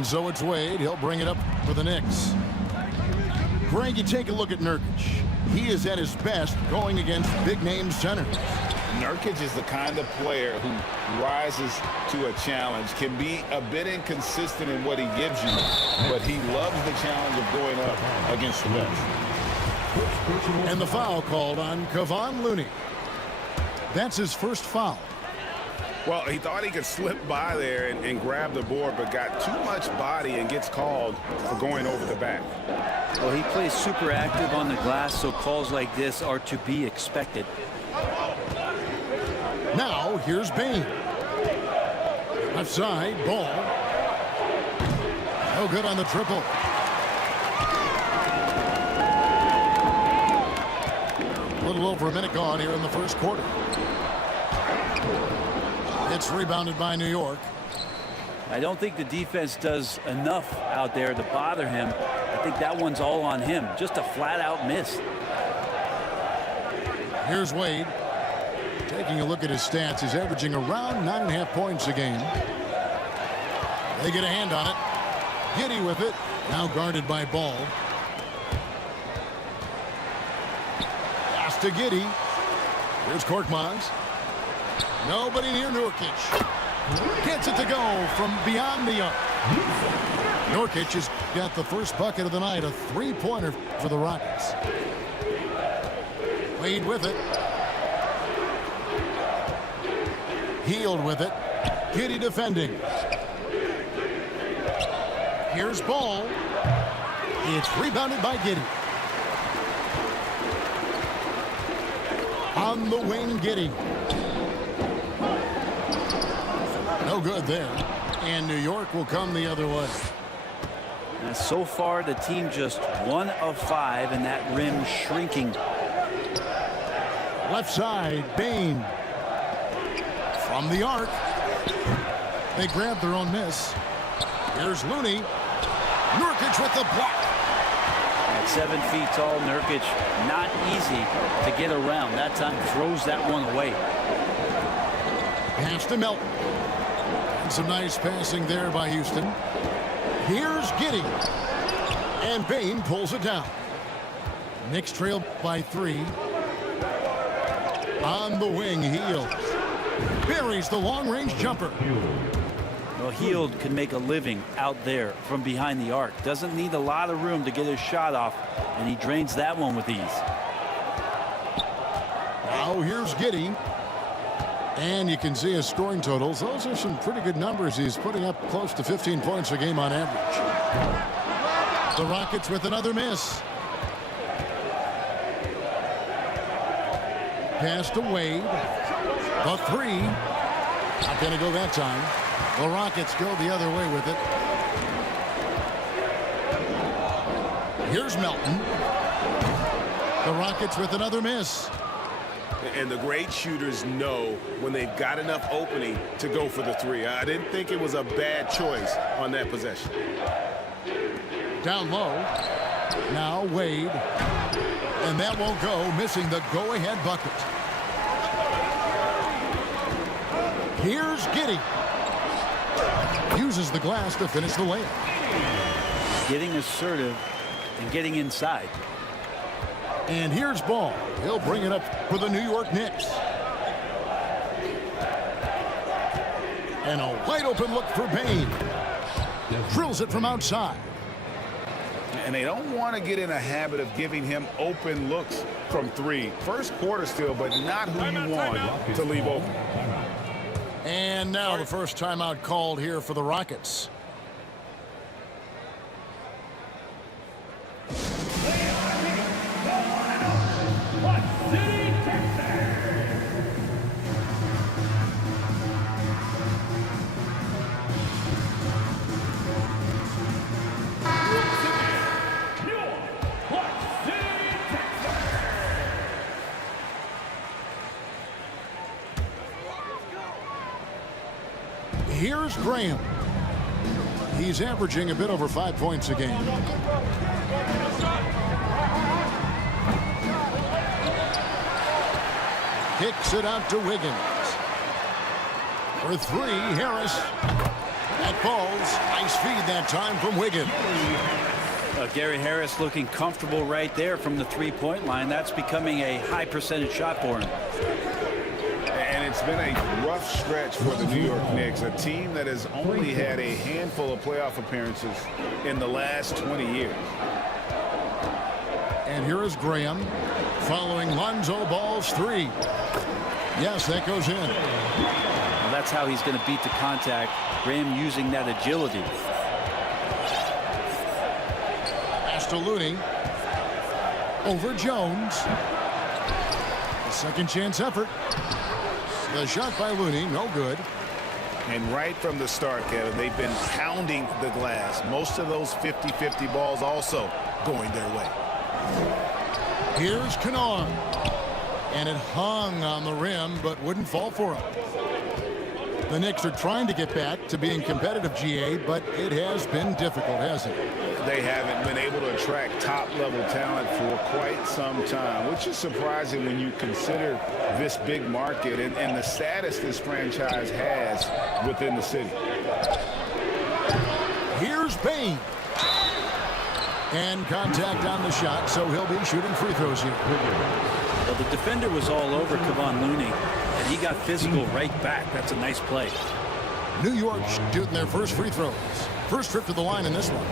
And so it's Wade. He'll bring it up for the Knicks. Greg, you take a look at Nurkic. He is at his best going against big-name centers. Nurkic is the kind of player who rises to a challenge, can be a bit inconsistent in what he gives you, but he loves the challenge of going up against the best. And the foul called on Kevon Looney. That's his first foul. Well, he thought he could slip by there and grab the board, but got too much body and gets called for going over the back. Well, he plays super active on the glass, so calls like this are to be expected. Now, here's Bain. Left side, ball. No good on the triple. A little over a minute gone here in the first quarter. It's rebounded by New York. I don't think the defense does enough out there to bother him. I think that one's all on him. Just a flat-out miss. Here's Wade. Taking a look at his stats, he's averaging around 9.5 points a game. They get a hand on it. Giddey with it. Now guarded by Ball. Pass to Giddey. Here's Korkmaz. Nobody near Nurkic. Gets it to go from beyond the arc. Nurkic has got the first bucket of the night, a three-pointer for the Rockets. Wade with it. Healed with it. Giddey defending. Here's Ball. It's rebounded by Giddey. On the wing, Giddey. No good there. And New York will come the other way. And so far, the team just 1 of 5, and that rim shrinking. Left side, Bain. From the arc. They grab their own miss. Here's Looney. Nurkic with the block. At 7 feet tall, Nurkic, not easy to get around. That time throws that one away. Pass to Melton. And some nice passing there by Houston. Here's Giddey. And Bain pulls it down. Knicks trail by 3. On the wing, Hield. Buries the long-range jumper. Well, Hield can make a living out there from behind the arc. Doesn't need a lot of room to get his shot off, and he drains that one with ease. Now here's Giddey. And you can see his scoring totals. Those are some pretty good numbers. He's putting up close to 15 points a game on average. The Rockets with another miss. Pass to Wade. The 3. Not going to go that time. The Rockets go the other way with it. Here's Melton. The Rockets with another miss. And the great shooters know when they've got enough opening to go for the 3. I didn't think it was a bad choice on that possession. Down low. Now Wade. And that won't go, missing the go-ahead bucket. Here's Giddey. Uses the glass to finish the layup. Getting assertive and getting inside. And here's Ball. He'll bring it up for the New York Knicks. And a wide open look for Bain. Drills it from outside. And they don't want to get in a habit of giving him open looks from 3. First quarter still, but not who you want to leave open. And now the first timeout called here for the Rockets. Here's Graham. He's averaging a bit over 5 points a game. Kicks it out to Wiggins. For 3, Harris. That falls. Nice feed that time from Wiggins. Gary Harris looking comfortable right there from the three-point line. That's becoming a high percentage shot for him. And it's been a rough stretch for the New York Knicks, a team that has only had a handful of playoff appearances in the last 20 years. And here is Graham following Lonzo Ball's three. Yes, that goes in. Well, that's how he's going to beat the contact. Graham using that agility. Pass to Looney. Over Jones. A second chance effort. The shot by Looney, no good. And right from the start, Kevin, they've been pounding the glass. Most of those 50-50 balls also going their way. Here's Kennard. And it hung on the rim, but wouldn't fall for him. The Knicks are trying to get back to being competitive, GA, but it has been difficult, hasn't it? They haven't been able to attract top-level talent for quite some time, which is surprising when you consider this big market and the status this franchise has within the city. Here's Payne. And contact on the shot, so he'll be shooting free throws here. Well, the defender was all over Kevon Looney, and he got physical right back. That's a nice play. New York shooting their first free throws. First trip to the line in this one.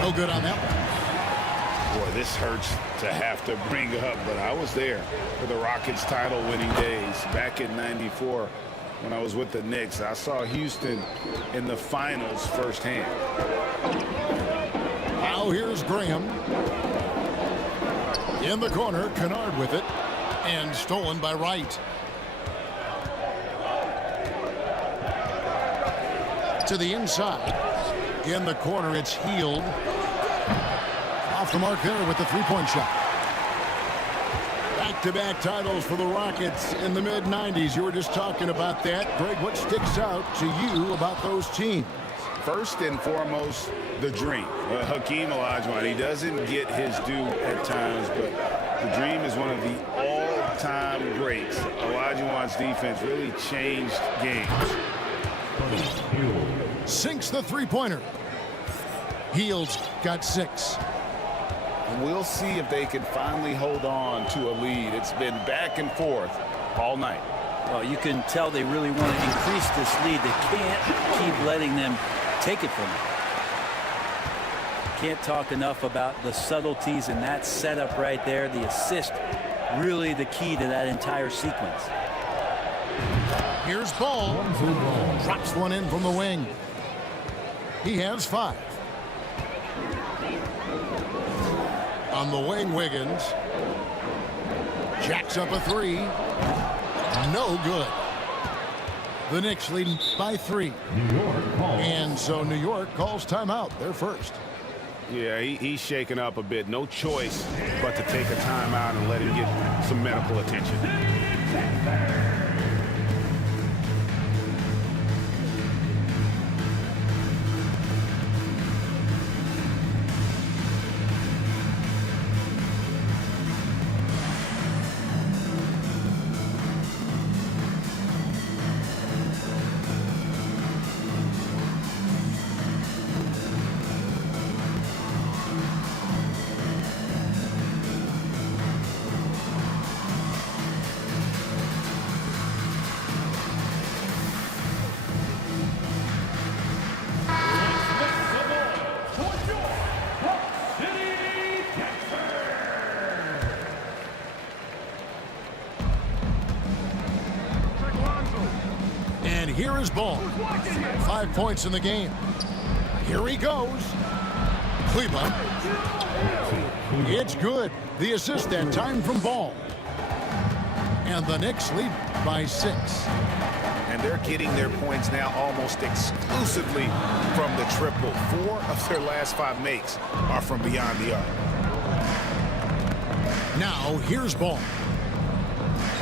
No good on that one. Boy, this hurts to have to bring up, but I was there for the Rockets title-winning days back in '94 when I was with the Knicks. I saw Houston in the finals firsthand. Now here's Graham. In the corner, Kennard with it. And stolen by Wright. To the inside. In the corner, it's Hield. Off the mark there with the three-point shot. Back-to-back titles for the Rockets in the mid-90s. You were just talking about that. Greg, what sticks out to you about those teams? First and foremost, the dream. Hakeem Olajuwon, he doesn't get his due at times, but the dream is one of the all-time greats. Olajuwon's defense really changed games. Sinks the three-pointer. Hield's got 6. We'll see if they can finally hold on to a lead. It's been back and forth all night. Well, you can tell they really want to increase this lead. They can't keep letting them take it from them. Can't talk enough about the subtleties in that setup right there. The assist, really the key to that entire sequence. Here's Ball. Drops one in from the wing. He has 5. On the wing, Wiggins. Jacks up a 3. No good. The Knicks leading by 3. And so New York calls timeout. They're first. Yeah, he's shaken up a bit. No choice but to take a timeout and let him get some medical attention. Here is Ball. 5 points in the game. Here he goes. Cleveland. It's good. The assist that time from Ball. And the Knicks lead by 6. And they're getting their points now almost exclusively from the triple. 4 of their last 5 makes are from beyond the arc. Now here's Ball.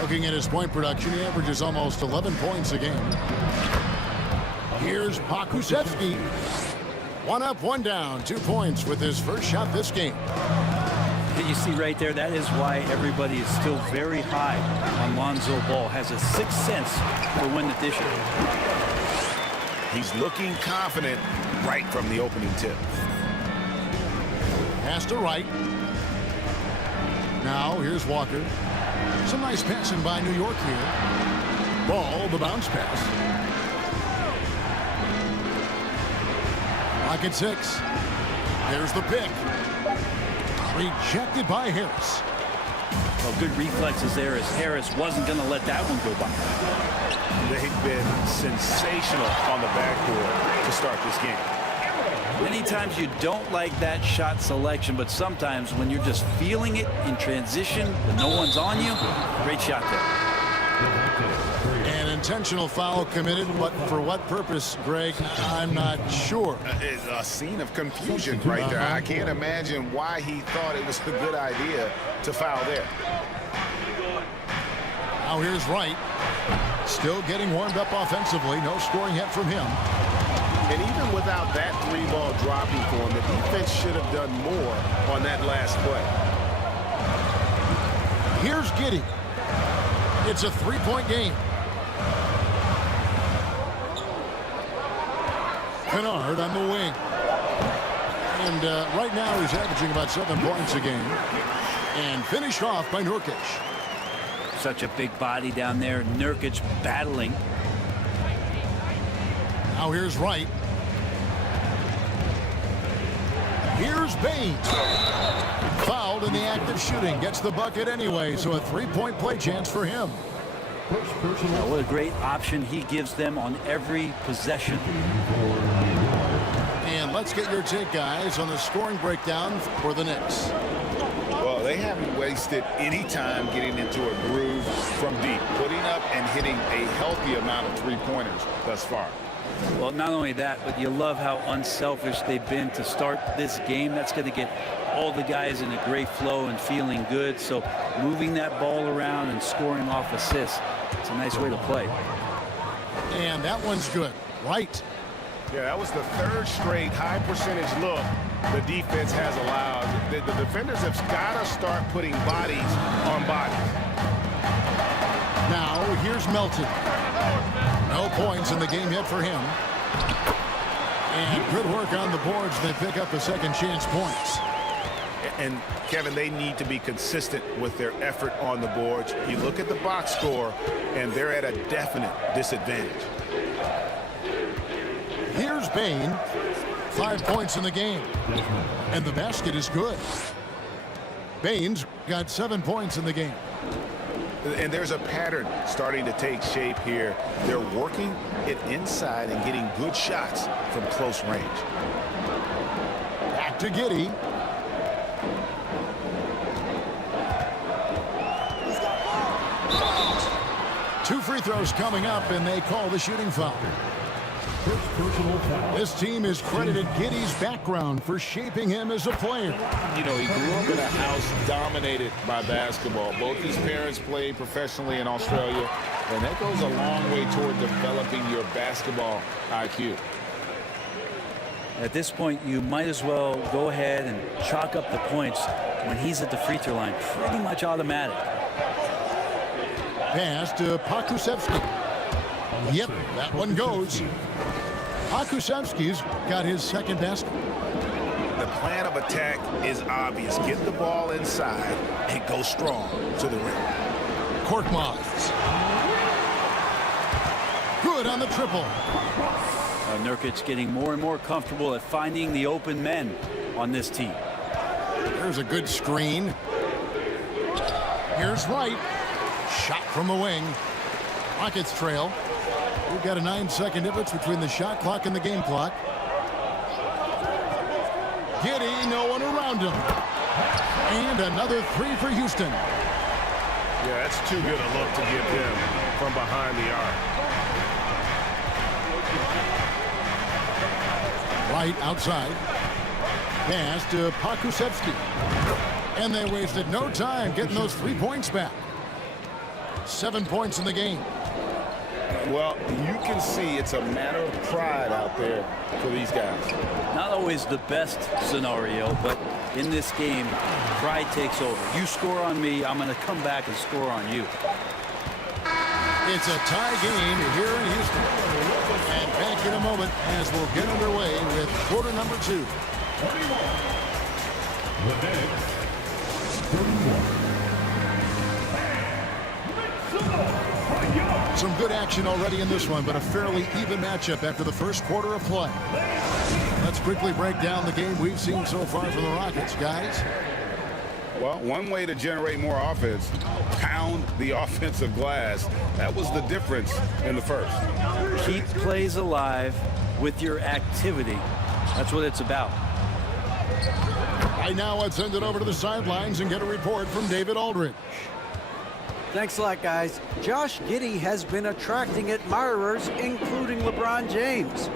Looking at his point production, he averages almost 11 points a game. Here's Pokusevski. 1 up, 1 down. 2 points with his first shot this game. And you see right there, that is why everybody is still very high on Lonzo Ball. Has a 6th sense for when to dish it. He's looking confident right from the opening tip. Pass to right. Now here's Walker. Some nice passing by New York here. Ball, the bounce pass. Rocket 6. There's the pick. Rejected by Harris. Well, good reflexes there as Harris wasn't going to let that one go by. They've been sensational on the backboard to start this game. Many times you don't like that shot selection, but sometimes when you're just feeling it in transition, when no one's on you, great shot there. An intentional foul committed, but for what purpose, Greg, I'm not sure. It's a scene of confusion right there. I can't imagine why he thought it was a good idea to foul there. Now here's Wright. Still getting warmed up offensively. No scoring yet from him. And even without that three-ball dropping for him, the defense should have done more on that last play. Here's Giddey. It's a three-point game. Kennard on the wing. And right now he's averaging about 7 points a game. And finished off by Nurkic. Such a big body down there. Nurkic battling. Now here's Wright. Here's Baines. Fouled in the act of shooting. Gets the bucket anyway, so a three-point play chance for him. What a great option he gives them on every possession. And let's get your take, guys, on the scoring breakdown for the Knicks. Well, they haven't wasted any time getting into a groove from deep, putting up and hitting a healthy amount of three-pointers thus far. Well, not only that, but you love how unselfish they've been to start this game. That's going to get all the guys in a great flow and feeling good. So moving that ball around and scoring off assists, it's a nice way to play. And that one's good. Right. Yeah, that was the third straight high percentage look the defense has allowed. The defenders have got to start putting bodies on bodies. Now here's Melton. No points in the game yet for him. And good work on the boards. They pick up a second chance points. And Kevin, they need to be consistent with their effort on the boards. You look at the box score, and they're at a definite disadvantage. Here's Bain. 5 points in the game. And the basket is good. Bain's got 7 points in the game. And there's a pattern starting to take shape here. They're working it inside and getting good shots from close range. Back to Giddey. Two free throws coming up, and they call the shooting foul. This team has credited Giddey's background for shaping him as a player. You know, he grew up in a house dominated by basketball. Both his parents played professionally in Australia, and that goes a long way toward developing your basketball IQ. At this point, you might as well go ahead and chalk up the points when he's at the free throw line. Pretty much automatic. Pass to Pokusevski. Yep, that one goes. Pokusevski's got his second basket. The plan of attack is obvious. Get the ball inside and go strong to the rim. Korkmaz. Good on the triple. Nurkic getting more and more comfortable at finding the open men on this team. There's a good screen. Here's Wright. Shot from the wing. Rockets trail. We've got a 9-second difference between the shot clock and the game clock. Giddey, no one around him. And another three for Houston. Yeah, that's too good a look to give him from behind the arc. Right outside. Pass to Pokusevski. And they wasted no time getting those 3 points back. 7 points in the game. Well, you can see it's a matter of pride out there for these guys. Not always the best scenario, but in this game, pride takes over. You score on me, I'm going to come back and score on you. It's a tie game here in Houston. And back back in a moment as we'll get underway with quarter number 2. Some good action already in this one, but a fairly even matchup after the first quarter of play. Let's quickly break down the game we've seen so far from the Rockets, guys. Well, one way to generate more offense, pound the offensive glass. That was the difference in the first. Keep plays alive with your activity. That's what it's about. Right now, let's send it over to the sidelines and get a report from David Aldridge. Thanks a lot, guys. Josh Giddey has been attracting admirers, including LeBron James.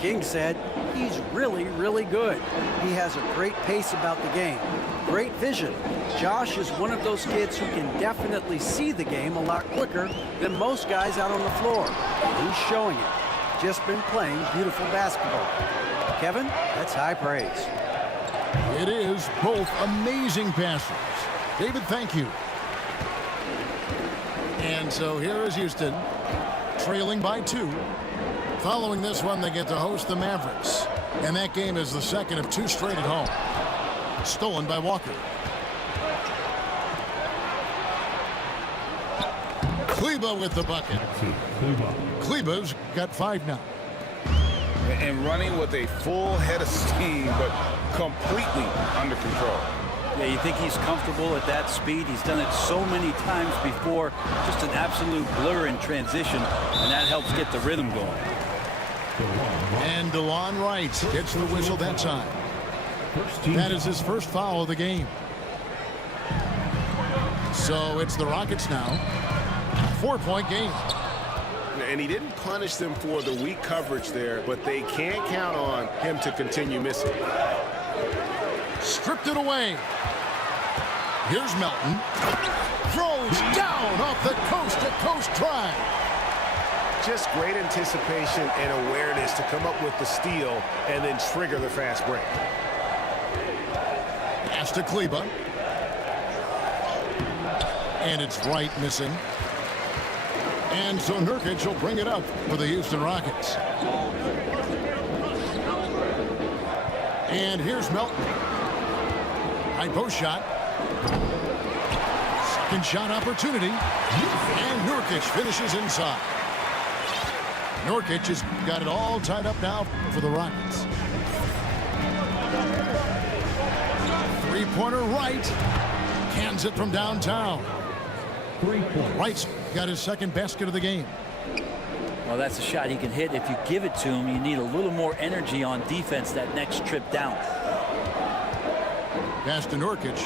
King said he's really, really good. He has a great pace about the game, great vision. Josh is one of those kids who can definitely see the game a lot quicker than most guys out on the floor. He's showing it. Just been playing beautiful basketball. Kevin, that's high praise. It is both amazing passes. David, thank you. And so here is Houston, trailing by 2. Following this one, they get to host the Mavericks. And that game is the second of 2 straight at home. Stolen by Walker. Kleba with the bucket. Kleba's got 5 now. And running with a full head of steam, but completely under control. Yeah, you think he's comfortable at that speed. He's done it so many times before. Just an absolute blur in transition, and that helps get the rhythm going. And DeLon Wright gets the whistle that time. That is his first foul of the game. So it's the Rockets now. 4-point game. And he didn't punish them for the weak coverage there, but they can't count on him to continue missing. Stripped it away. Here's Melton. Throws down off the coast-to-coast drive. Just great anticipation and awareness to come up with the steal and then trigger the fast break. Pass to Kleba. And it's Wright missing. And so Nurkic will bring it up for the Houston Rockets. And here's Melton. High post shot. Second shot opportunity. And Nurkic finishes inside. Nurkic has got it all tied up now for the Rockets. Three-pointer Wright. Cans it from downtown. Wright's got his second basket of the game. Well, that's a shot he can hit. If you give it to him, you need a little more energy on defense that next trip down. Pass to Nurkic.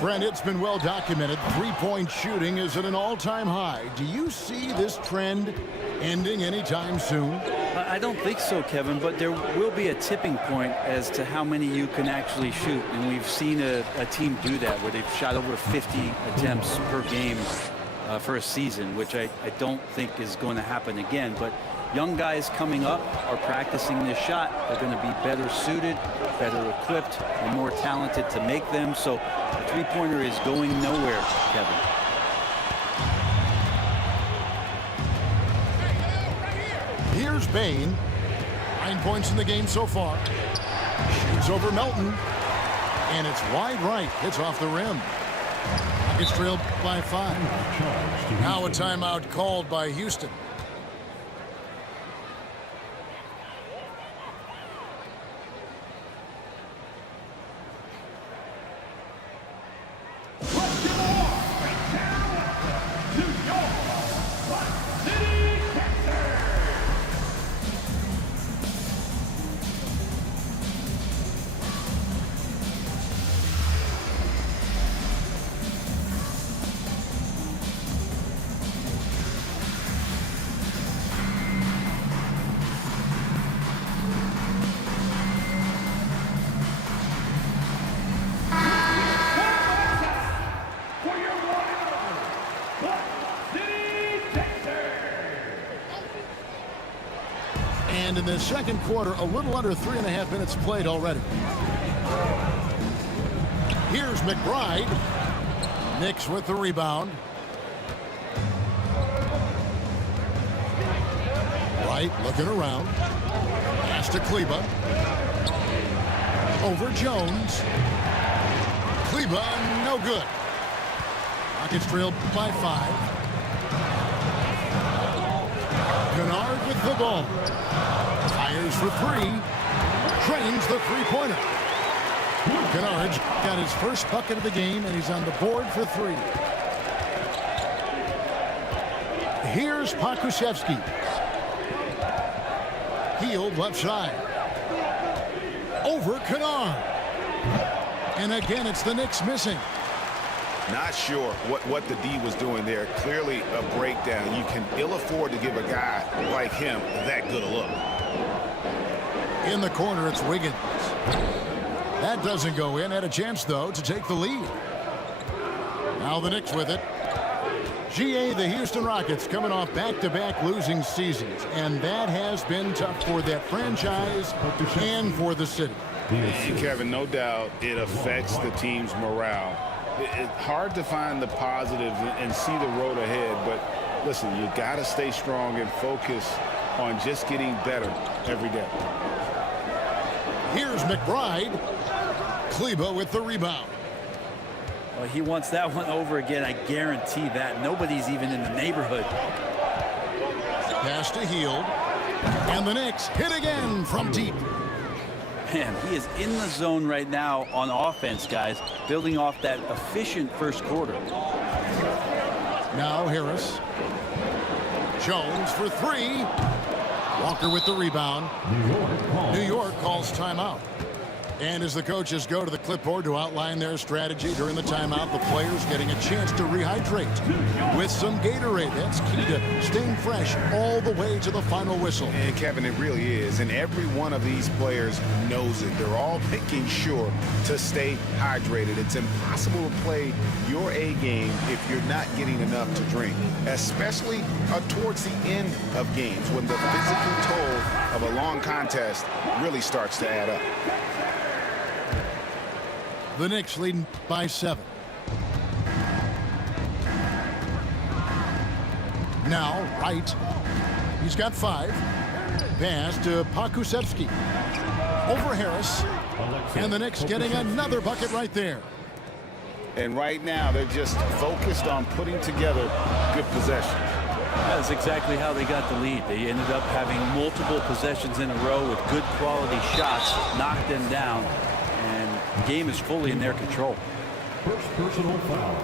Brent, it's been well documented. Three-point shooting is at an all-time high. Do you see this trend ending anytime soon? I don't think so, Kevin, but there will be a tipping point as to how many you can actually shoot. And we've seen a team do that where they've shot over 50 attempts per game for a season, which I don't think is going to happen again. But young guys coming up are practicing this shot. They're going to be better suited, better equipped, and more talented to make them. So the three-pointer is going nowhere, Kevin. Here's Bain. 9 points in the game so far. Shoots over Melton. And it's wide right. Hits off the rim. It's trailed by 5. Now a timeout called by Houston. And in the second quarter, a little under 3.5 minutes played already. Here's McBride. Knicks with the rebound. Right, looking around. Pass to Kleba. Over Jones. Kleba, no good. Rockets trailed by 5. Kennard with the ball. Fires for 3. Drains the three-pointer. Kennard's got his first bucket of the game, and he's on the board for 3. Here's Pokusevski. Healed left side. Over Kennard. And again, it's the Knicks missing. Not sure what the D was doing there. Clearly a breakdown. You can ill afford to give a guy like him that good a look. In the corner, it's Wiggins. That doesn't go in. Had a chance, though, to take the lead. Now the Knicks with it. GA, the Houston Rockets, coming off back-to-back losing seasons. And that has been tough for that franchise and for the city. And Kevin, no doubt it affects the team's morale. It's hard to find the positives and see the road ahead. But listen, you got to stay strong and focus on just getting better every day. Here's McBride. Kleba with the rebound. Well, he wants that one over again. I guarantee that. Nobody's even in the neighborhood. Pass to Hield. And the Knicks hit again from deep. Man, he is in the zone right now on offense, guys, building off that efficient first quarter. Now Harris. Jones for 3. Walker with the rebound. New York calls timeout. And as the coaches go to the clipboard to outline their strategy during the timeout, the players getting a chance to rehydrate with some Gatorade. That's key to staying fresh all the way to the final whistle. And Kevin, it really is. And every one of these players knows it. They're all making sure to stay hydrated. It's impossible to play your A game if you're not getting enough to drink, especially towards the end of games when the physical toll of a long contest really starts to add up. The Knicks leading by 7. Now, Wright. He's got 5. Pass to Pokusevski. Over Harris. And the Knicks getting another bucket right there. And right now, they're just focused on putting together good possessions. That's exactly how they got the lead. They ended up having multiple possessions in a row with good quality shots, knocked them down. The game is fully in their control. First personal foul.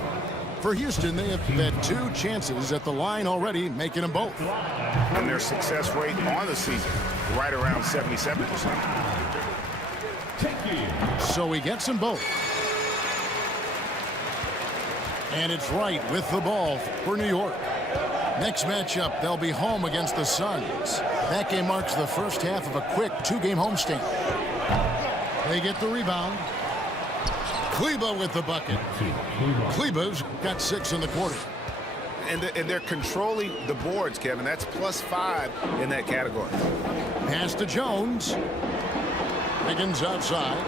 For Houston, they have had 2 chances at the line already, making them both. And their success rate on the season, right around 77%. So he gets them both. And it's Wright with the ball for New York. Next matchup, they'll be home against the Suns. That game marks the first half of a quick 2-game homestand. They get the rebound. Kleba with the bucket. Kleba's got 6 in the quarter. And they're controlling the boards, Kevin. That's +5 in that category. Pass to Jones. Wiggins outside.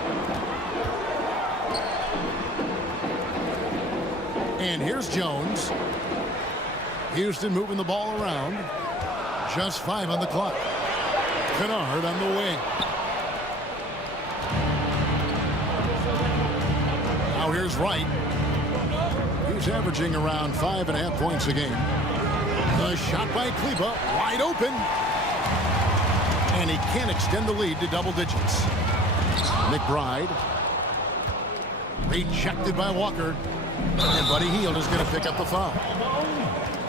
And here's Jones. Houston moving the ball around. Just 5 on the clock. Kennard on the wing. Now here's Wright. He's averaging around 5.5 points a game. The shot by Kleba, wide open. And he can't extend the lead to double digits. McBride. Rejected by Walker. And Buddy Hield is going to pick up the foul.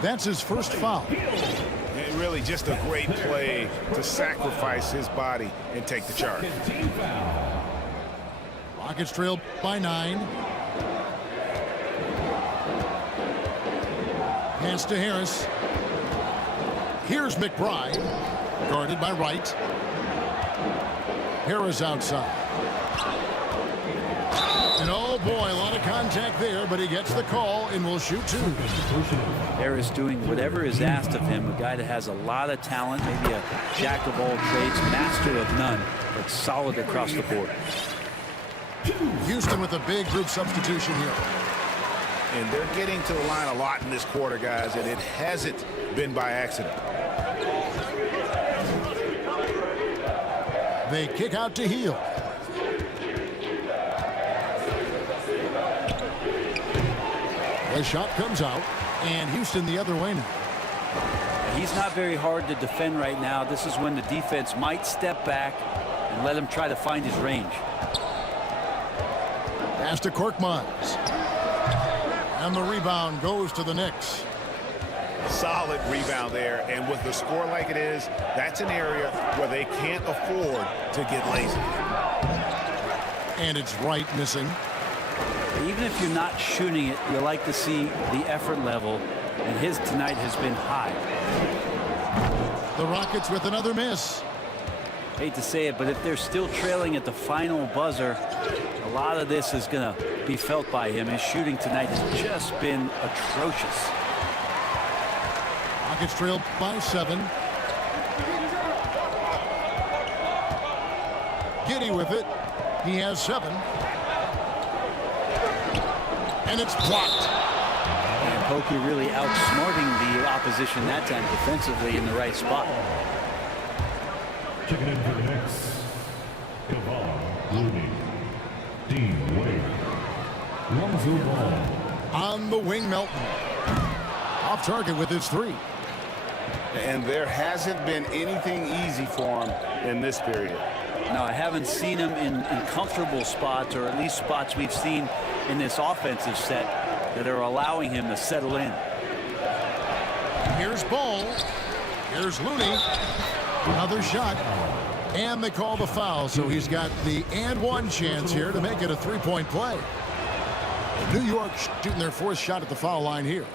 That's his first foul. And really just a great play to sacrifice his body and take the charge. Rockets trailed by 9. Pass to Harris. Here's McBride. Guarded by Wright. Harris outside. And oh boy, a lot of contact there, but he gets the call and will shoot 2. Harris doing whatever is asked of him. A guy that has a lot of talent, maybe a jack of all trades, master of none, but solid across the board. Houston with a big group substitution here. And they're getting to the line a lot in this quarter, guys, and it hasn't been by accident. They kick out to Heel. The shot comes out, and Houston the other way now. He's not very hard to defend right now. This is when the defense might step back and let him try to find his range. Pass to Korkmaz. And the rebound goes to the Knicks. Solid rebound there, and with the score like it is, that's an area where they can't afford to get lazy. And it's Wright missing. Even if you're not shooting it, you like to see the effort level, and his tonight has been high. The Rockets with another miss. Hate to say it, but if they're still trailing at the final buzzer, a lot of this is going to be felt by him. His shooting tonight has just been atrocious. Rockets trail by 7. Giddey with it. He has 7. And it's blocked. And Poku really outsmarting the opposition that time defensively in the right spot. Checking in for the Knicks, Kevon Looney, Dean Wade, Lonzo Ball. On the wing, Melton. Off target with his 3. And there hasn't been anything easy for him in this period. No, I haven't seen him in comfortable spots, or at least spots we've seen in this offensive set that are allowing him to settle in. Here's Ball. Here's Looney. Another shot. And they call the foul, so he's got the and one chance here to make it a 3-point play. New York shooting their 4th shot at the foul line here.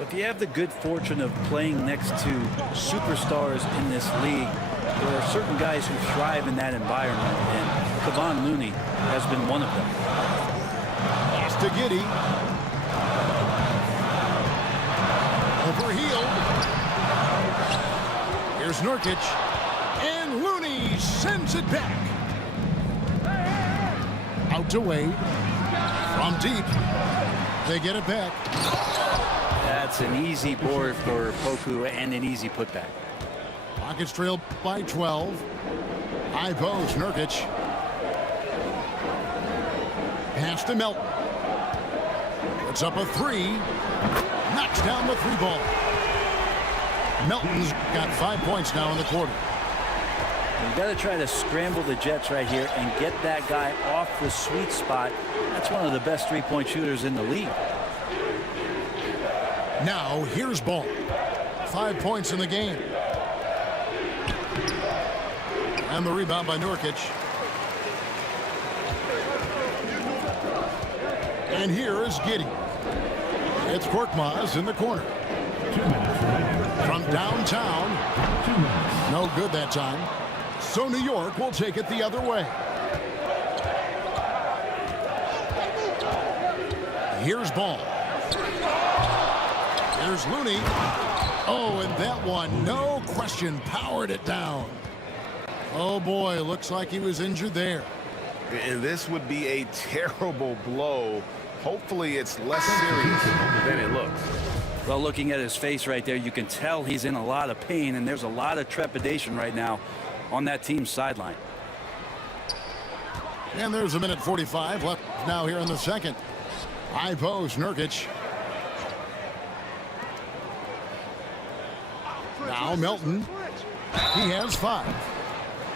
If you have the good fortune of playing next to superstars in this league, there are certain guys who thrive in that environment, and Kevon Looney has been one of them. Pass to Giddey. Over Heel. Here's Nurkic. And Looney sends it back. Out to Wade. From deep. They get it back. That's an easy board for Poku and an easy putback. Rockets trail by 12. High post, Nurkic. Pass to Melton. Puts up a 3. Knocks down the 3-ball. Melton's got 5 points now in the quarter. You've got to try to scramble the Jets right here and get that guy off the sweet spot. That's one of the best 3-point shooters in the league. Now here's Ball. 5 points in the game. And the rebound by Nurkic. And here is Giddey. It's Korkmaz in the corner. 2 minutes remaining. From downtown. 2 minutes. No good that time. So New York will take it the other way. Here's Ball. Here's Looney. Oh, and that one, no question, powered it down. Oh, boy, looks like he was injured there. And this would be a terrible blow. Hopefully it's less serious than it looks. Well, looking at his face right there, you can tell he's in a lot of pain, and there's a lot of trepidation right now on that team's sideline. And there's a minute 45 left now here in the second. High post, Nurkic. Now Melton. He has 5.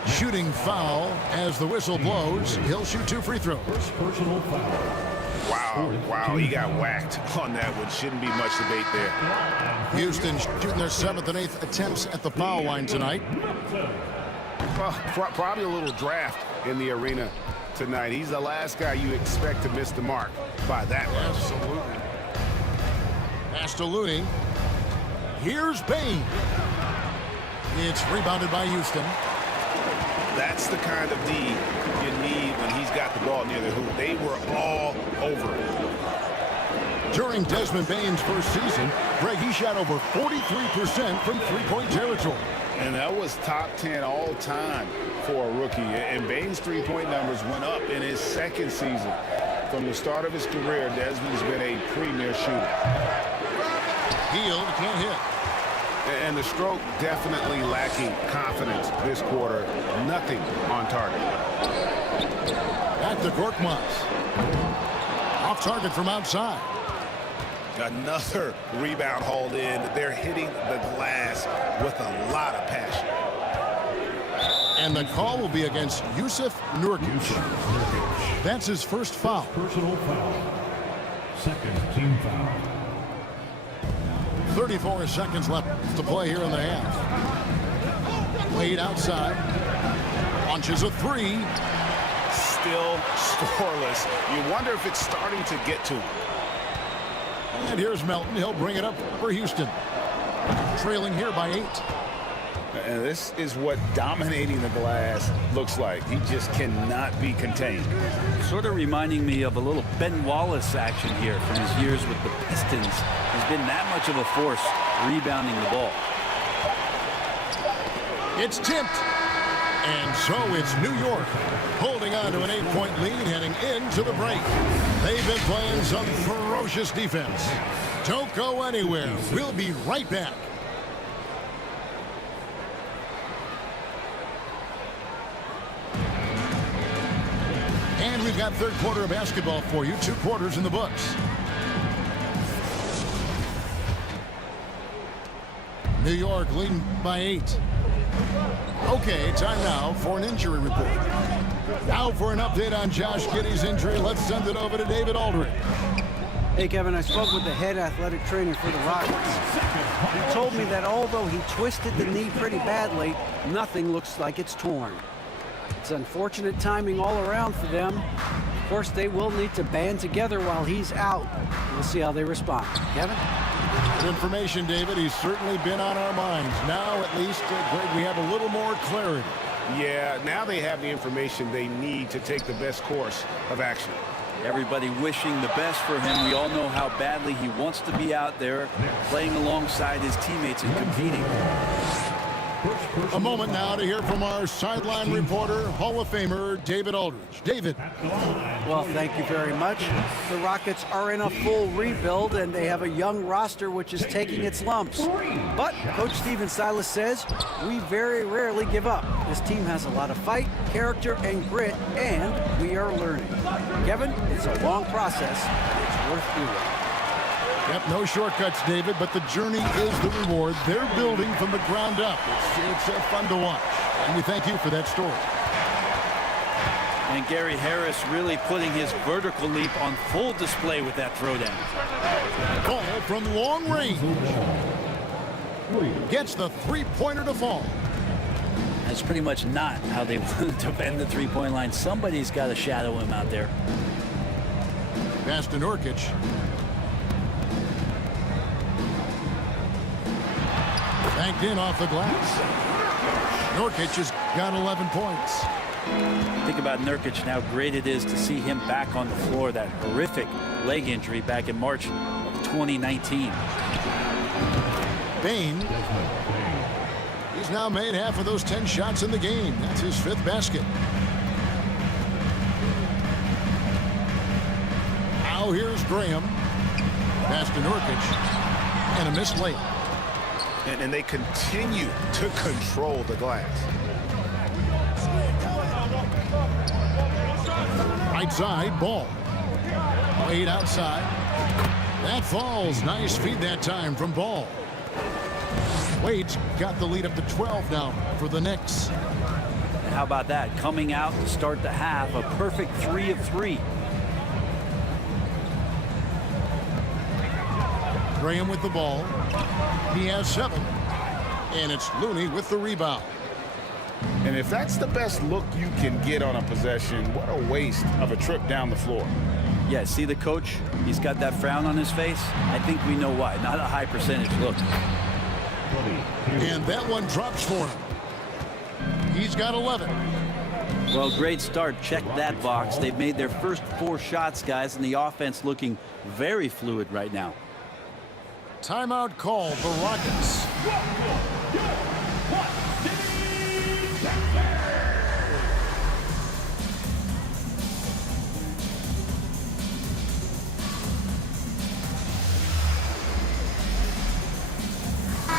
Shooting foul as the whistle blows. He'll shoot 2 free throws. First personal foul. Wow, he got whacked on that one. Shouldn't be much debate there. Houston shooting their 7th and 8th attempts at the foul line tonight. Well, probably a little draft in the arena tonight. He's the last guy you expect to miss the mark by that much. Absolutely. Pass to Looney. Here's Bain. It's rebounded by Houston. That's the kind of D you need when he's got the ball near the hoop. They were all over it. During Desmond Bain's first season, Greg, he shot over 43% from 3-point territory. And that was top 10 all time for a rookie. And Bain's 3-point numbers went up in his second season. From the start of his career, Desmond's been a premier shooter. Heel can't hit. And And the stroke definitely lacking confidence this quarter. Nothing on target. Back to Korkmaz. Off target from outside. Another rebound hauled in. They're hitting the glass with a lot of passion. And the call will be against Yusuf Nurkic. That's his first foul. Personal foul. Second team foul. 34 seconds left to play here in the half. Wade outside. Launches a three. Still scoreless. You wonder if it's starting to get to him. And here's Melton. He'll bring it up for Houston. Trailing here by 8. And this is what dominating the glass looks like. He just cannot be contained. Sort of reminding me of a little Ben Wallace action here from his years with the Pistons. He's been that much of a force rebounding the ball. It's tipped. And so it's New York holding on to an 8-point lead heading into the break. They've been playing some ferocious defense. Don't go anywhere. We'll be right back. And we've got third quarter of basketball for you. 2 quarters in the books. New York leading by 8. Okay, time now for an injury report. Now for an update on Josh Giddey's injury. Let's send it over to David Aldridge. Hey, Kevin, I spoke with the head athletic trainer for the Rockets. He told me that although he twisted the knee pretty badly, nothing looks like it's torn. It's unfortunate timing all around for them. Of course, they will need to band together while he's out. We'll see how they respond. Kevin? Good information, David. He's certainly been on our minds. Now, at least, Greg, we have a little more clarity. Yeah, now they have the information they need to take the best course of action. Everybody wishing the best for him. We all know how badly he wants to be out there playing alongside his teammates and competing. A moment now to hear from our sideline reporter, Hall of Famer David Aldridge. David. Well, thank you very much. The Rockets are in a full rebuild, and they have a young roster which is taking its lumps. But Coach Stephen Silas says, we very rarely give up. This team has a lot of fight, character, and grit, and we are learning. Kevin, it's a long process. It's worth doing. Yep, no shortcuts, David, but the journey is the reward. They're building from the ground up. It's fun to watch, and we thank you for that story. And Gary Harris really putting his vertical leap on full display with that throwdown. Ball from long range. Gets the three-pointer to fall. That's pretty much not how they wanted to bend the three-point line. Somebody's got to shadow him out there. Pass to Nurkic. Banked in off the glass. Nurkic has got 11 points. Think about Nurkic and how great it is to see him back on the floor. That horrific leg injury back in March of 2019. Bain. He's now made half of those 10 shots in the game. That's his 5th basket. Now here's Graham. Pass to Nurkic. And a missed layup. And they continue to control the glass. Right side, Ball. Wade outside. That falls. Nice feed that time from Ball. Wade's got the lead up to 12 now for the Knicks. How about that? Coming out to start the half, a perfect 3 of 3. Graham with the ball. He has 7. And it's Looney with the rebound. And if that's the best look you can get on a possession, what a waste of a trip down the floor. Yeah, see the coach? He's got that frown on his face. I think we know why. Not a high percentage look. And that one drops for him. He's got 11. Well, great start. Check that box. They've made their first 4 shots, guys, and the offense looking very fluid right now. Timeout call, the Rockets.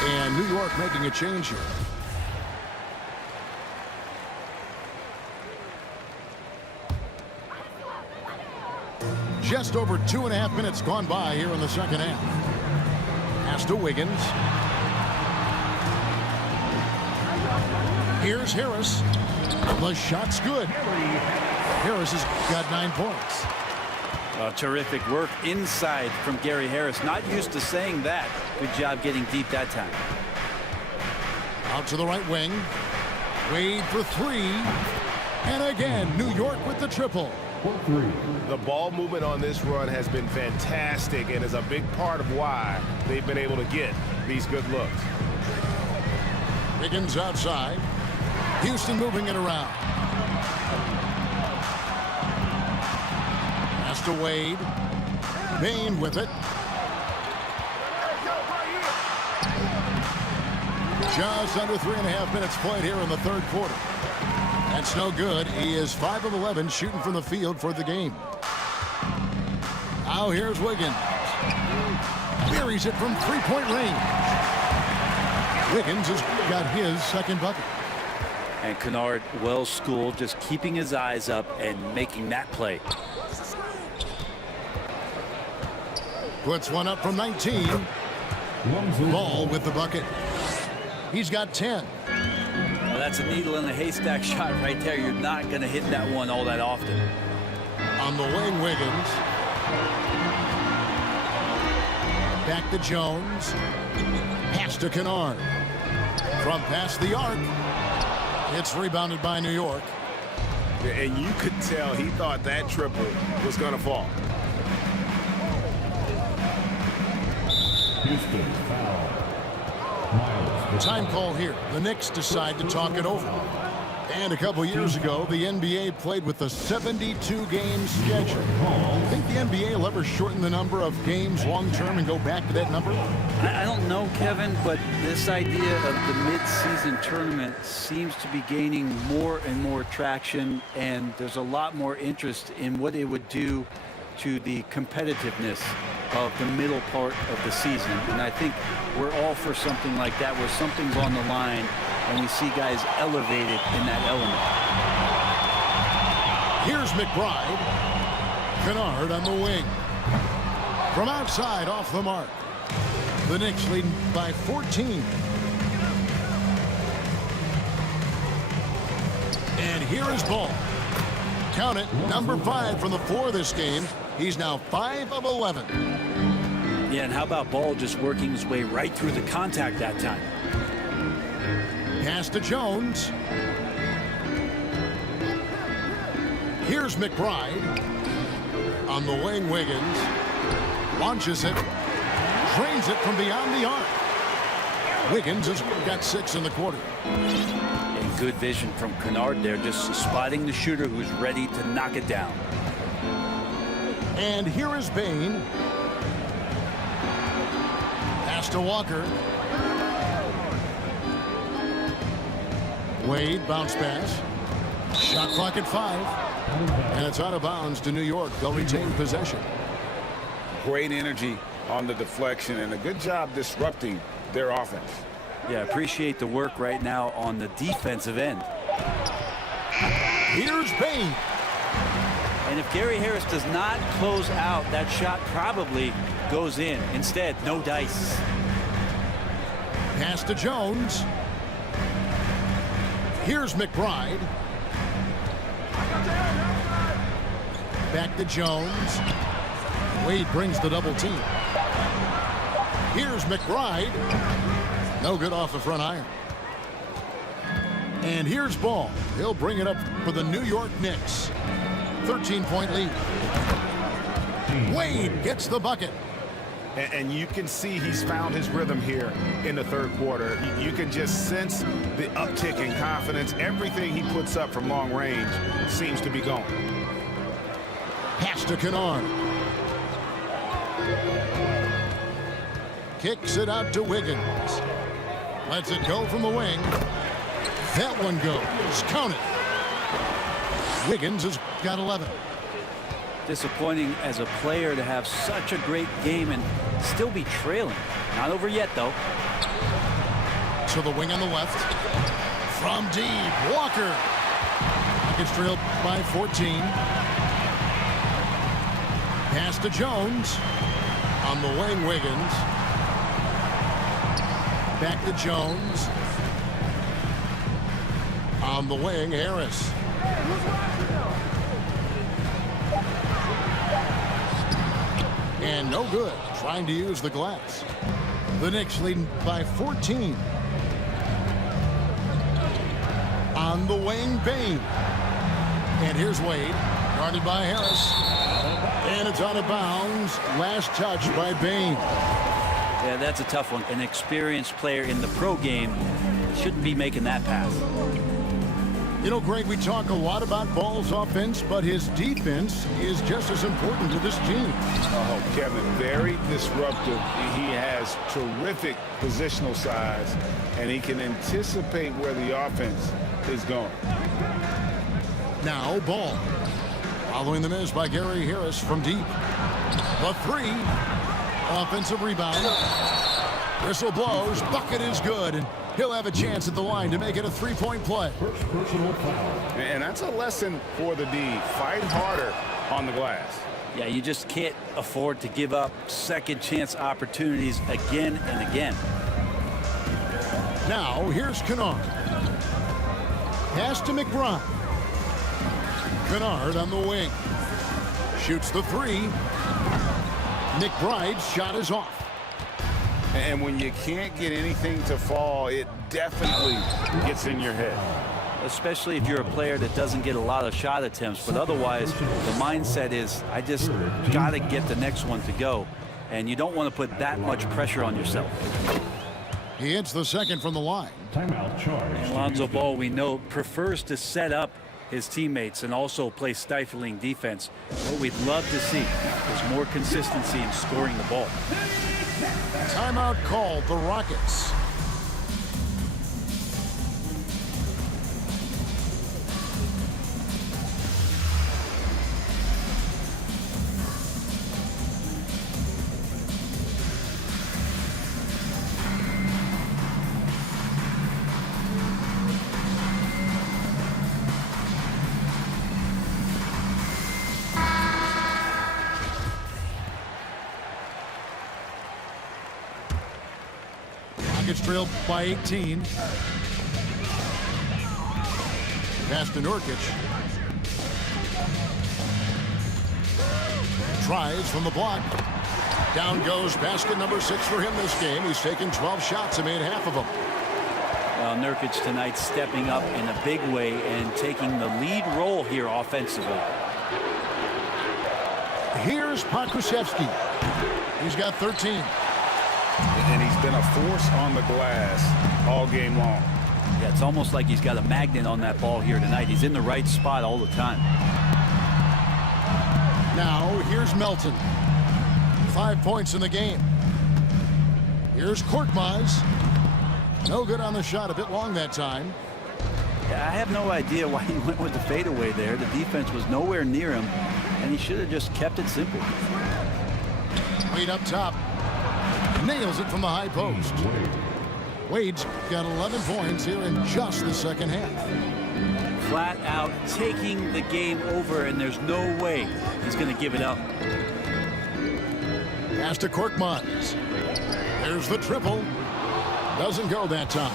And New York making a change here. Just over 2.5 minutes gone by here in the second half. Pass to Wiggins. Here's Harris. The shot's good. Harris has got 9 points. Terrific work inside from Gary Harris. Not used to saying that. Good job getting deep that time. Out to the right wing. Wade for 3. And again, New York with the triple. The ball movement on this run has been fantastic and is a big part of why they've been able to get these good looks. Wiggins outside. Houston moving it around. Pass to Wade. Bain with it. Just under 3.5 minutes played here in the third quarter. That's no good. He is 5 of 11 shooting from the field for the game. Now here's Wiggins. Buries it from 3-point range. Wiggins has got his second bucket. And Kennard, well schooled, just keeping his eyes up and making that play. Puts one up from 19. Ball with the bucket. He's got 10. Well, that's a needle in the haystack shot right there. You're not going to hit that one all that often. On the wing, Wiggins. Back to Jones. Pass to Kennard. From past the arc. It's rebounded by New York. And you could tell he thought that triple was going to fall. Houston foul. Time call here. The Knicks decide to talk it over. And a couple years ago, the NBA played with a 72-game schedule. Think the NBA will ever shorten the number of games long-term and go back to that number? I don't know, Kevin, but this idea of the mid-season tournament seems to be gaining more and more traction, and there's a lot more interest in what it would do to the competitiveness of the middle part of the season. And I think we're all for something like that, where something's on the line and we see guys elevated in that element. Here's McBride. Kennard on the wing. From outside, off the mark. The Knicks leading by 14. And here is Ball. Count it, number 5 from the floor this game. He's now 5 of 11. Yeah, and how about Ball just working his way right through the contact that time? Pass to Jones. Here's McBride. On the wing, Wiggins. Launches it. Drains it from beyond the arc. Wiggins has got 6 in the quarter. And good vision from Kennard there, just spotting the shooter who's ready to knock it down. And here is Bain. Pass to Walker. Wade, bounce pass. Shot clock at 5. And it's out of bounds to New York. They'll retain possession. Great energy on the deflection and a good job disrupting their offense. Yeah, appreciate the work right now on the defensive end. Here's Bain. And if Gary Harris does not close out, that shot probably goes in. Instead, no dice. Pass to Jones. Here's McBride. Back to Jones. Wade brings the double team. Here's McBride. No good off the front iron. And here's Ball. He'll bring it up for the New York Knicks. 13-point lead. Wade gets the bucket. And you can see he's found his rhythm here in the third quarter. You can just sense the uptick in confidence. Everything he puts up from long range seems to be going. Pass to Kennard. Kicks it out to Wiggins. Lets it go from the wing. That one goes. Count it. Wiggins has got 11. Disappointing as a player to have such a great game and still be trailing. Not over yet, though. to the wing on the left. From deep, Walker. Rockets trailed by 14. Pass to Jones. On the wing, Wiggins. Back to Jones. On the wing, Harris. And no good. Trying to use the glass. The Knicks leading by 14. On the wing, Bain. And here's Wade. Guarded by Harris. And it's out of bounds. Last touch by Bain. Yeah, that's a tough one. An experienced player in the pro game shouldn't be making that pass. You know, Greg, we talk a lot about Ball's offense, but his defense is just as important to this team. Oh, Kevin, very disruptive. He has terrific positional size, and he can anticipate where the offense is going. Now, Ball. Following the miss by Gary Harris from deep. The three. Offensive rebound. Whistle blows. Bucket is good. And he'll have a chance at the line to make it a three-point play. First personal foul. And that's a lesson for the D. Fight harder on the glass. Yeah, you just can't afford to give up second chance opportunities again and again. Now, here's Kennard. Pass to McBride. Kennard on the wing. Shoots the three. McBride's shot is off. And when you can't get anything to fall, it definitely gets in your head. Especially if you're a player that doesn't get a lot of shot attempts. But otherwise, the mindset is, I just got to get the next one to go. And you don't want to put that much pressure on yourself. He hits the second from the line. Timeout charge. Lonzo Ball, we know, prefers to set up his teammates and also play stifling defense. What we'd love to see is more consistency in scoring the ball. Timeout called the Rockets. Rockets trailed by 18. Pass to Nurkic. Tries from the block. Down goes basket number 6 for him this game. He's taken 12 shots and made half of them. Well, Nurkic tonight stepping up in a big way and taking the lead role here offensively. Here's Pokusevski. He's got 13. And he's been a force on the glass all game long. Yeah, it's almost like he's got a magnet on that ball here tonight. He's in the right spot all the time. Now, here's Melton. 5 points in the game. Here's Korkmaz. No good on the shot. A bit long that time. Yeah, I have no idea why he went with the fadeaway there. The defense was nowhere near him, and he should have just kept it simple. Wade up top. Nails it from the high post. Wade's got 11 points here in just the second half. Flat out taking the game over, and there's no way he's going to give it up. Pass to Korkmaz. There's the triple. Doesn't go that time.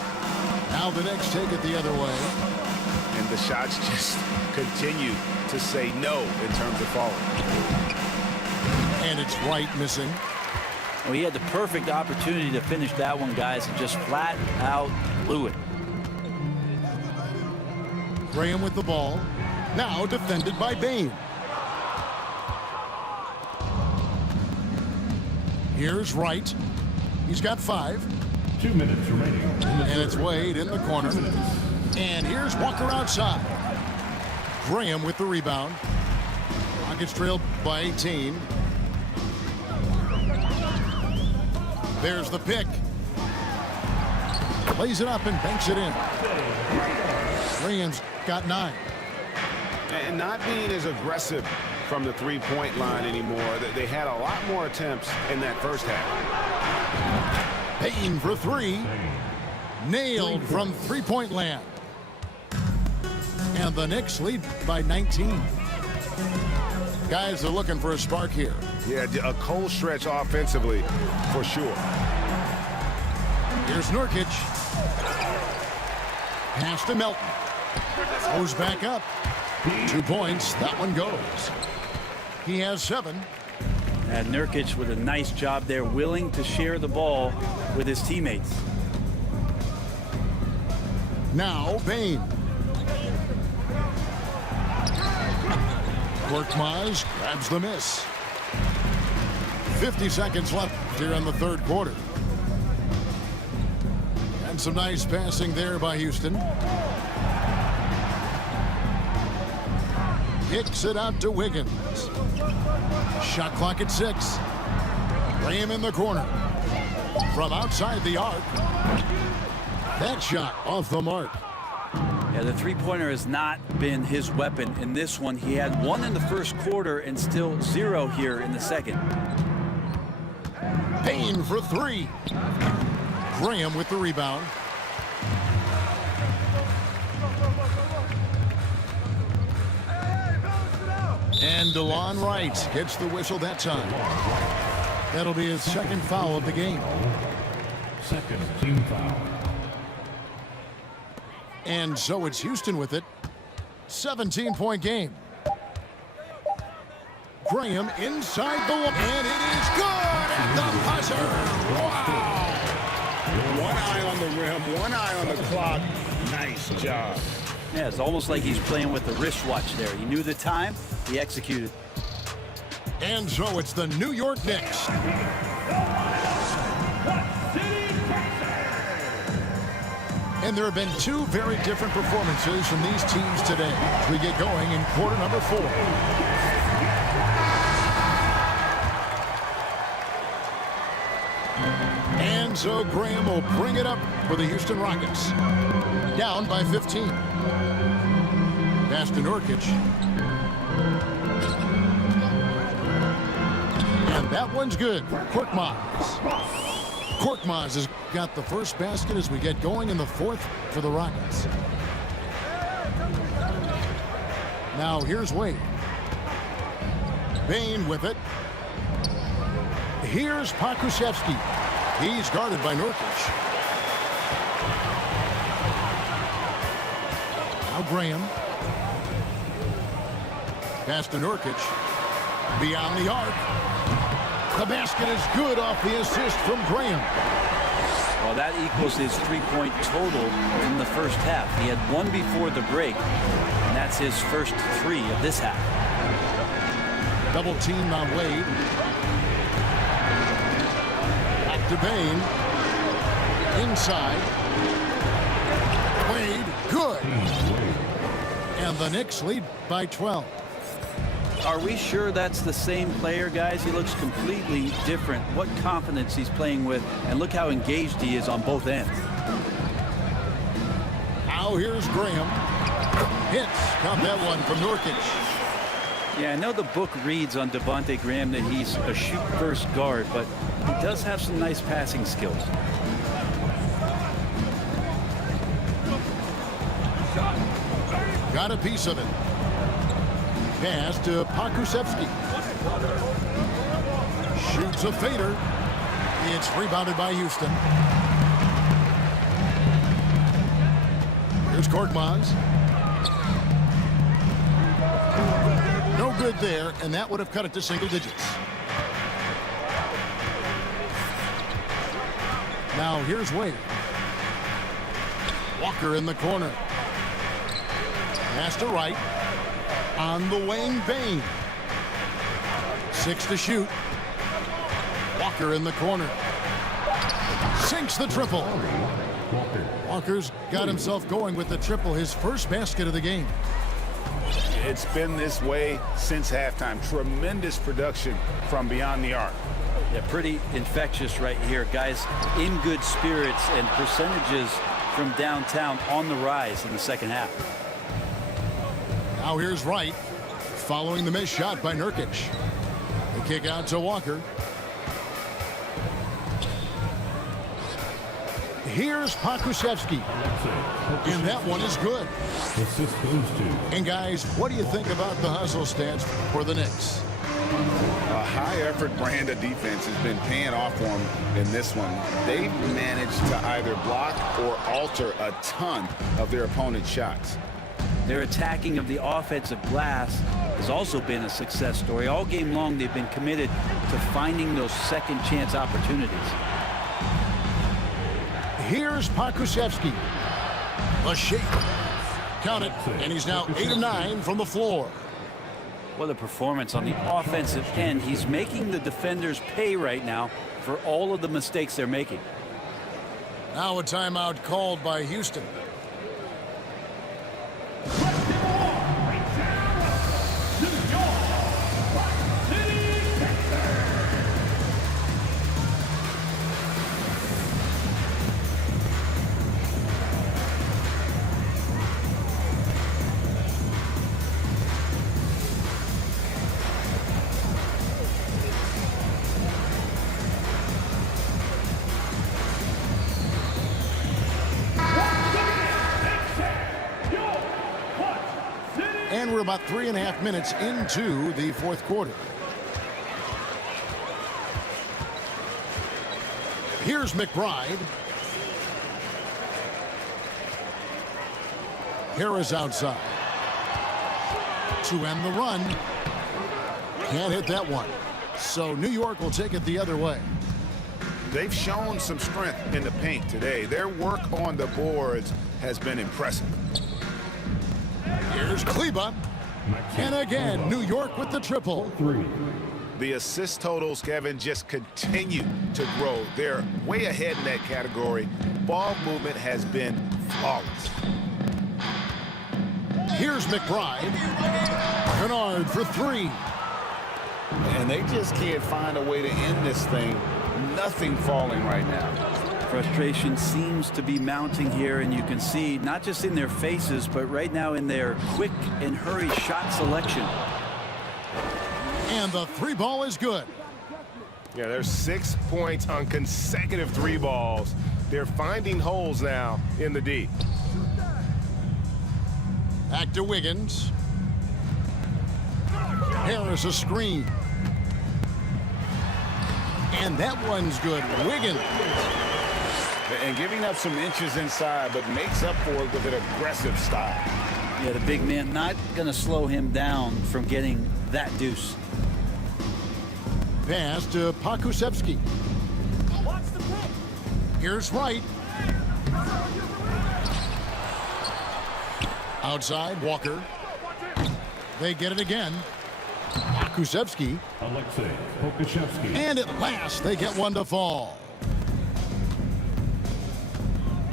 Now the Knicks take it the other way. And the shots just continue to say no in terms of falling. And it's Wright missing. Well, he had the perfect opportunity to finish that one, guys, and just flat out blew it. Graham with the ball. Now defended by Bain. Here's Wright. He's got 5. 2 minutes remaining. And it's Wade in the corner. And here's Walker outside. Graham with the rebound. Rockets trailed by 18. There's the pick. Lays it up and banks it in. Graham's got 9. And not being as aggressive from the three-point line anymore. They had a lot more attempts in that first half. Payne for 3. Nailed from three-point land. And the Knicks lead by 19. Guys are looking for a spark here. Yeah, a cold stretch offensively for sure. Here's Nurkic. Pass to Melton. Goes back up. 2 points. That one goes. He has 7. And Nurkic with a nice job there, willing to share the ball with his teammates. Now Bain. Korkmaz grabs the miss. 50 seconds left here in the third quarter. And some nice passing there by Houston. Kicks it out to Wiggins. Shot clock at 6. Graham in the corner. From outside the arc. That shot off the mark. Yeah, the three-pointer has not been his weapon in this one. He had 1 in the first quarter and still 0 here in the second. Bain for 3. Graham with the rebound. And DeLon Wright gets the whistle that time. That'll be his second foul of the game. Second team foul. And so it's Houston with it. 17-point game. Graham inside the look, and it is good at the buzzer. Wow! 1 eye on the rim, 1 eye on the clock. Nice job. Yeah, it's almost like he's playing with the wristwatch there. He knew the time, he executed. And so it's the New York Knicks. And there have been 2 very different performances from these teams today as we get going in quarter number 4. And so Graham will bring it up for the Houston Rockets. Down by 15. Pass to Nurkic. And that one's good. Korkmaz. Korkmaz has got the first basket as we get going in the 4th for the Rockets. Now here's Wade. Bain with it. Here's Pokusevski. He's guarded by Nurkic. Now Graham. Pass to Nurkic. Beyond the arc. The basket is good off the assist from Graham. Well, that equals his three-point total in the first half. He had 1 before the break, and that's his first 3 of this half. Double team on Wade. Back to Bain. Inside. Wade, good. And the Knicks lead by 12. Are we sure that's the same player, guys? He looks completely different. What confidence he's playing with, and look how engaged he is on both ends. Now here's Graham. Hits. Got that one from Nurkic. Yeah, I know the book reads on Devontae Graham that he's a shoot-first guard, but he does have some nice passing skills. Got a piece of it. Pass to Pokusevski. Shoots a fader. It's rebounded by Houston. Here's Korkmaz. No good there, and that would have cut it to single digits. Now here's Wade. Walker in the corner. Pass to Wright. On the wing, Bain. 6 to shoot. Walker in the corner. Sinks the triple. Walker's got himself going with the triple, his first basket of the game. It's been this way since halftime. Tremendous production from beyond the arc. Yeah, pretty infectious right here. Guys in good spirits, and percentages from downtown on the rise in the second half. Now here's Wright, following the missed shot by Nurkic. The kick out to Walker. Here's Pokusevski. And that one is good. Assist goes to. And guys, what do you think about the hustle stance for the Knicks? A high-effort brand of defense has been paying off for them in this one. They've managed to either block or alter a ton of their opponent's shots. Their attacking of the offensive glass has also been a success story. All game long, they've been committed to finding those second chance opportunities. Here's Pokusevski. A shake. Count it. And he's now 8 of 9 from the floor. What a performance on the offensive end. He's making the defenders pay right now for all of the mistakes they're making. Now a timeout called by Houston. And we're about 3.5 minutes into the fourth quarter. Here's McBride. Harris outside. To end the run. Can't hit that one. So New York will take it the other way. They've shown some strength in the paint today. Their work on the boards has been impressive. Here's Kleba. And again, New York with the triple. The assist totals, Kevin, just continue to grow. They're way ahead in that category. Ball movement has been flawless. Here's McBride. Kennard for 3. And they just can't find a way to end this thing. Nothing falling right now. Frustration seems to be mounting here, and you can see not just in their faces, but right now in their quick and hurry shot selection. And the 3 ball is good. Yeah, there's 6 points on consecutive 3 balls. They're finding holes now in the D. Back to Wiggins. Harris a screen. And that one's good. Wiggins. And giving up some inches inside, but makes up for it with an aggressive style. Yeah, the big man not going to slow him down from getting that deuce. Pass to Pokusevski. Here's Wright. Outside, Walker. They get it again. Pokusevski. Alexei Pokusevski. And at last, they get one to fall.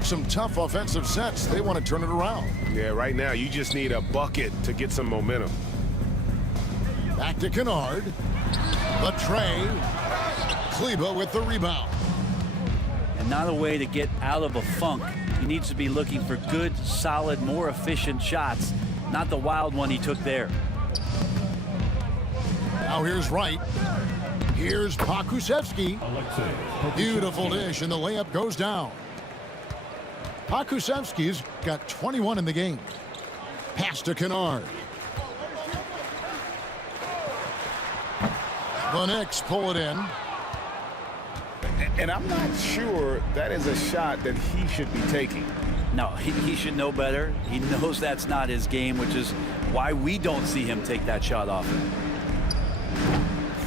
Some tough offensive sets. They want to turn it around. Yeah, right now you just need a bucket to get some momentum. Back to Kennard. The tray. Kleba with the rebound. And not a way to get out of a funk. He needs to be looking for good, solid, more efficient shots, not the wild one he took there. Now here's Wright. Here's Pokusevski. Alexei Pokusevski. Beautiful dish, and the layup goes down. Pokusevski's got 21 in the game. Pass to Kennard. The Knicks pull it in. And I'm not sure that is a shot that he should be taking. No, he should know better. He knows that's not his game, which is why we don't see him take that shot often.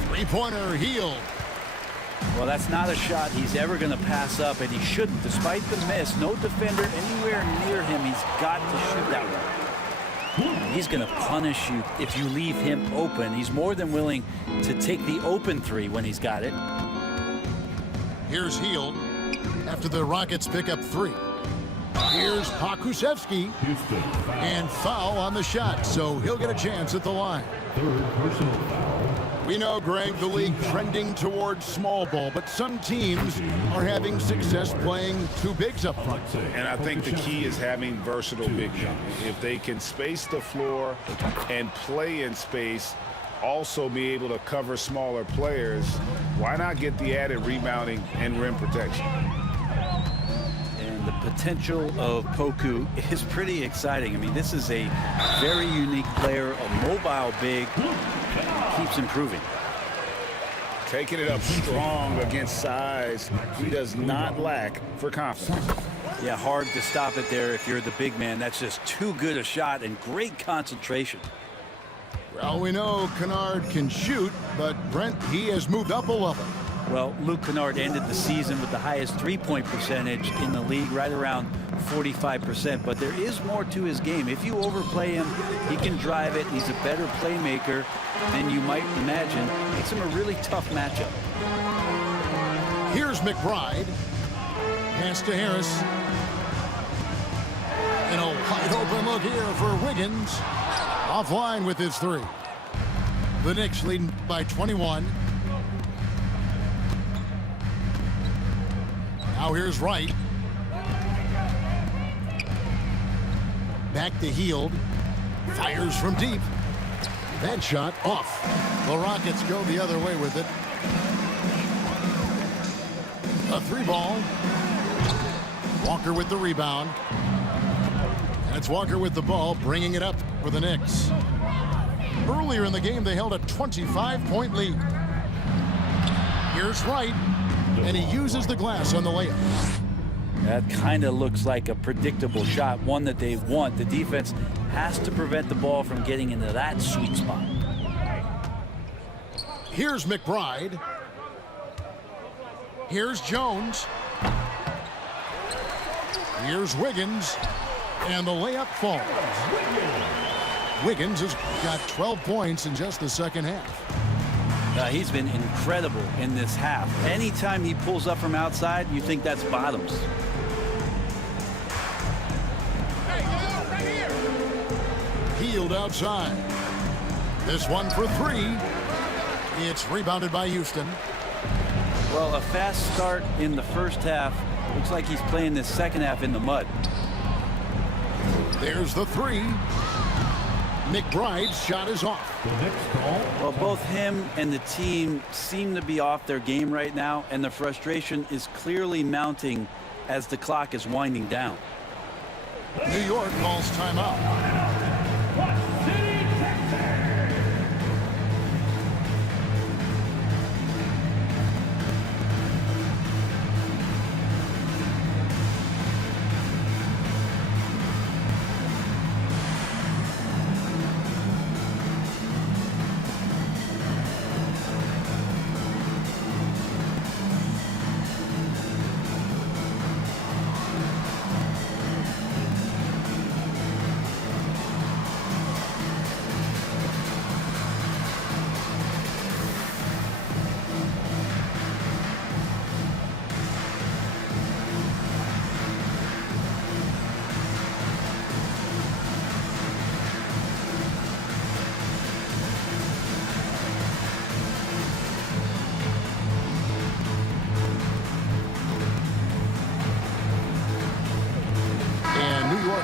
Three-pointer Hield. Well, that's not a shot he's ever going to pass up, and he shouldn't. Despite the miss, no defender anywhere near him. He's got to shoot that one. He's going to punish you if you leave him open. He's more than willing to take the open 3 when he's got it. Here's Hield after the Rockets pick up 3. Here's Pokusevski. Houston foul. And foul on the shot, so he'll get a chance at the line. Third personal foul. We know, Greg, the league trending towards small ball, but some teams are having success playing 2 bigs up front. And I think the key is having versatile big men. If they can space the floor and play in space, also be able to cover smaller players, why not get the added rebounding and rim protection? potential of Poku is pretty exciting. I mean, this is a very unique player, a mobile big, keeps improving. Taking it up strong against size. He does not lack for confidence. Yeah, hard to stop it there if you're the big man. That's just too good a shot and great concentration. Well, we know Kennard can shoot, but Brent, he has moved up a level. Well, Luke Kennard ended the season with the highest three-point percentage in the league, right around 45%. But there is more to his game. If you overplay him, he can drive it. He's a better playmaker than you might imagine. Makes him a really tough matchup. Here's McBride. Pass to Harris. And a wide open look here for Wiggins. Offline with his three. The Knicks leading by 21. Now here's Wright. Back to Hield. Fires from deep. That shot off. The Rockets go the other way with it. A three ball. Walker with the rebound. That's Walker with the ball, bringing it up for the Knicks. Earlier in the game, they held a 25-point lead. Here's Wright, and he uses the glass on the layup. That kind of looks like a predictable shot, one that they want. The defense has to prevent the ball from getting into that sweet spot. Here's McBride. Here's Jones. Here's Wiggins. And the layup falls. Wiggins has got 12 points in just the second half. He's been incredible in this half. Anytime he pulls up from outside, you think that's bottoms. Hield outside. This one for three. It's rebounded by Houston. Well, a fast start in the first half. Looks like he's playing this second half in the mud. There's the three. McBride's shot is off. Well, both him and the team seem to be off their game right now, and the frustration is clearly mounting as the clock is winding down. New York calls timeout.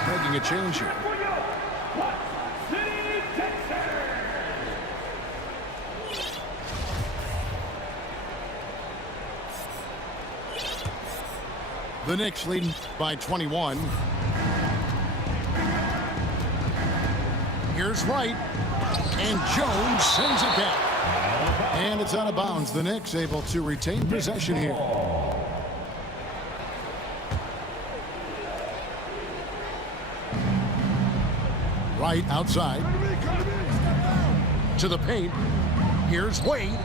Making a change here. The Knicks leading by 21. Here's Wright, and Jones sends it back. And it's out of bounds. The Knicks able to retain possession here. Right outside to the paint. Here's Wade.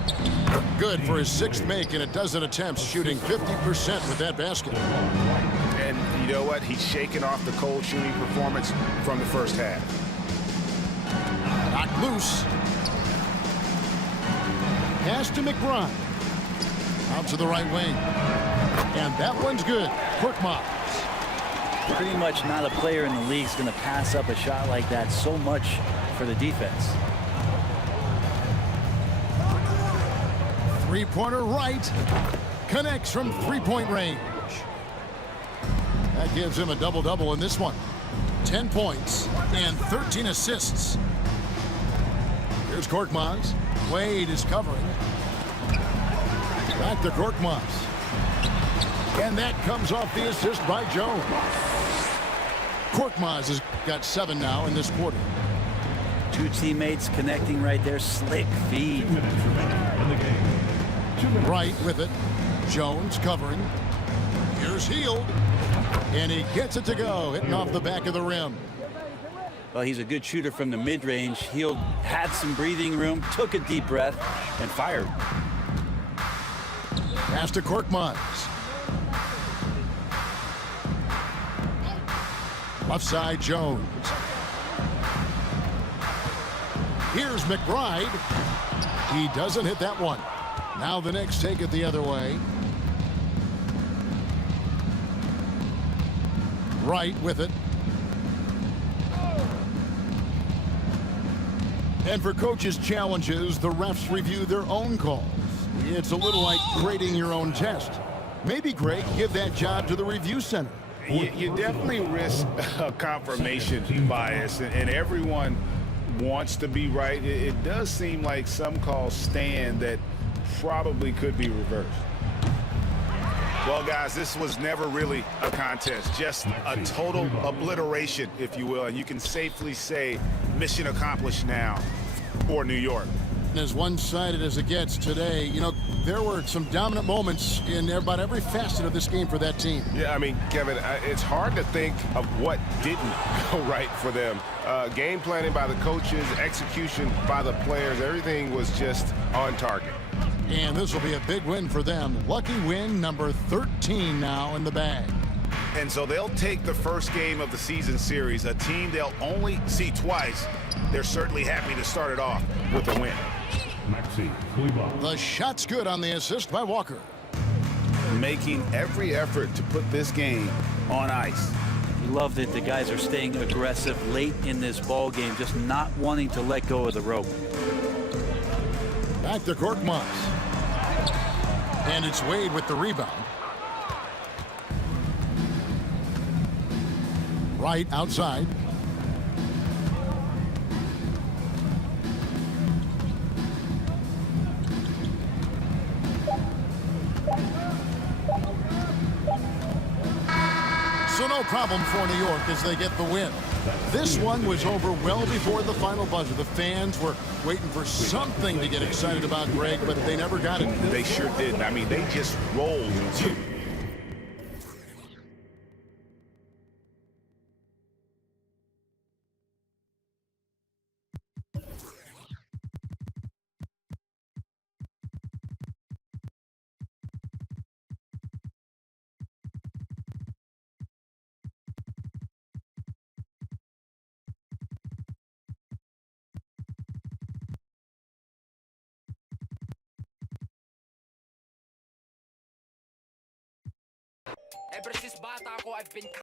Good for his sixth make in a dozen attempts, shooting 50% with that basket. And you know what? He's shaking off the cold shooting performance from the first half. Knocked loose. Pass to McBride. Out to the right wing. And that one's good. Korkmaz. Pretty much not a player in the league is going to pass up a shot like that so much for the defense. Three-pointer right. Connects from three-point range. That gives him a double-double in this one. 10 points and 13 assists. Here's Korkmaz. Wade is covering. Back to Korkmaz. And that comes off the assist by Jones. Korkmaz has got 7 now in this quarter. Two teammates connecting right there. Slick feed. 2 minutes remaining in the game. Right with it. Jones covering. Here's Hield. And he gets it to go, hitting off the back of the rim. Well, he's a good shooter from the mid-range. Hield had some breathing room, took a deep breath, and fired. Pass to Korkmaz. Left side, Jones. Here's McBride. He doesn't hit that one. Now the Knicks take it the other way. Right with it. And for coaches' challenges, the refs review their own calls. It's a little like grading your own test. Maybe, Greg, give that job to the review center. You definitely risk a confirmation bias, and everyone wants to be right. It does seem like some calls stand that probably could be reversed. Well, guys, this was never really a contest, just a total obliteration, if you will. And you can safely say mission accomplished now for New York. As one-sided as it gets today, you know, there were some dominant moments in about every facet of this game for that team. Yeah, I mean, Kevin, it's hard to think of what didn't go right for them. Game planning by the coaches, execution by the players, everything was just on target. And this will be a big win for them. Lucky win number 13 now in the bag. And so they'll take the first game of the season series, a team they'll only see twice. They're certainly happy to start it off with a win. The shot's good on the assist by Walker. Making every effort to put this game on ice. Love that the guys are staying aggressive late in this ball game, just not wanting to let go of the rope. Back to Korkmaz. And it's Wade with the rebound. Right outside. So no problem for New York as they get the win. This one was over well before the final buzzer. The fans were waiting for something to get excited about, Greg, but they never got it. They sure didn't. I mean, they just rolled. Ever since bata ako, I've been